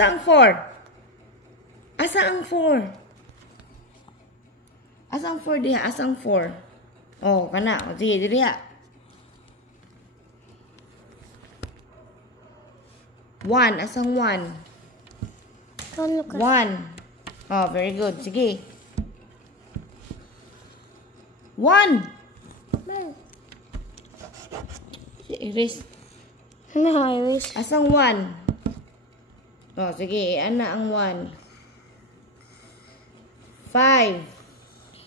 Asa ang 4? Asa ang 4? Asa ang 4 diha? Asa ang 4? Oh, kana. O, sige, diriha. 1. Asang 1? 1. Oh, very good. Sige. 1. Erase. Ano, erase? Asang 1? Oh, sige. Ana ang 1. 5.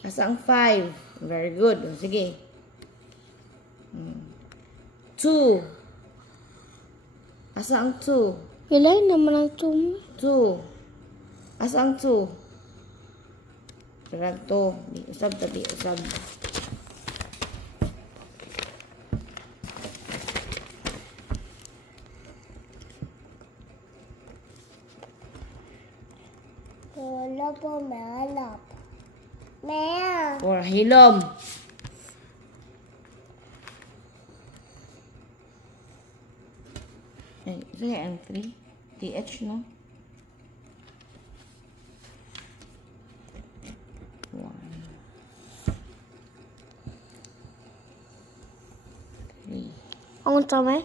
Asang 5? Very good. Oh, sige. 2. Asa ang 2? Ilay naman ang 2. 2. Asa ang 2? Sarag to. Di usab tadi usab. Wala po, malap. Mea. Or hilom. Ay, ito yung 3. TH, no? 1. 3. Ang tama?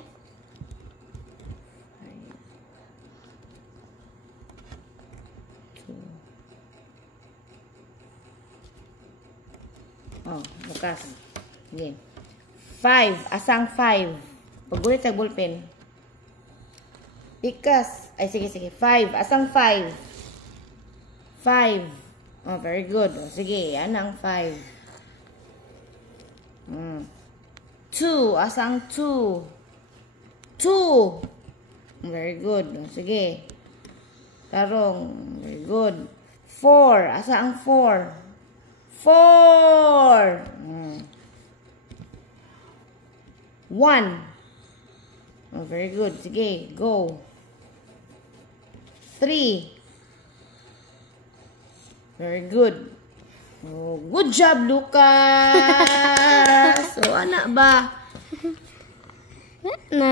2. Oh, bukas. Sige. 5. Asang 5? Pagulit sa ballpen. Pikas. Ay, sige, sige. 5. Asang 5? 5. Oh, very good. Oh, sige, yan ang 5. 2. Asang 2? 2. Very good. Oh, sige. Tarong. Very good. 4. Asa ang 4? 4. 1. Oh, very good. Sige, go. 3. Very good. Oh, good job, Lucas. So, anak ba? Na.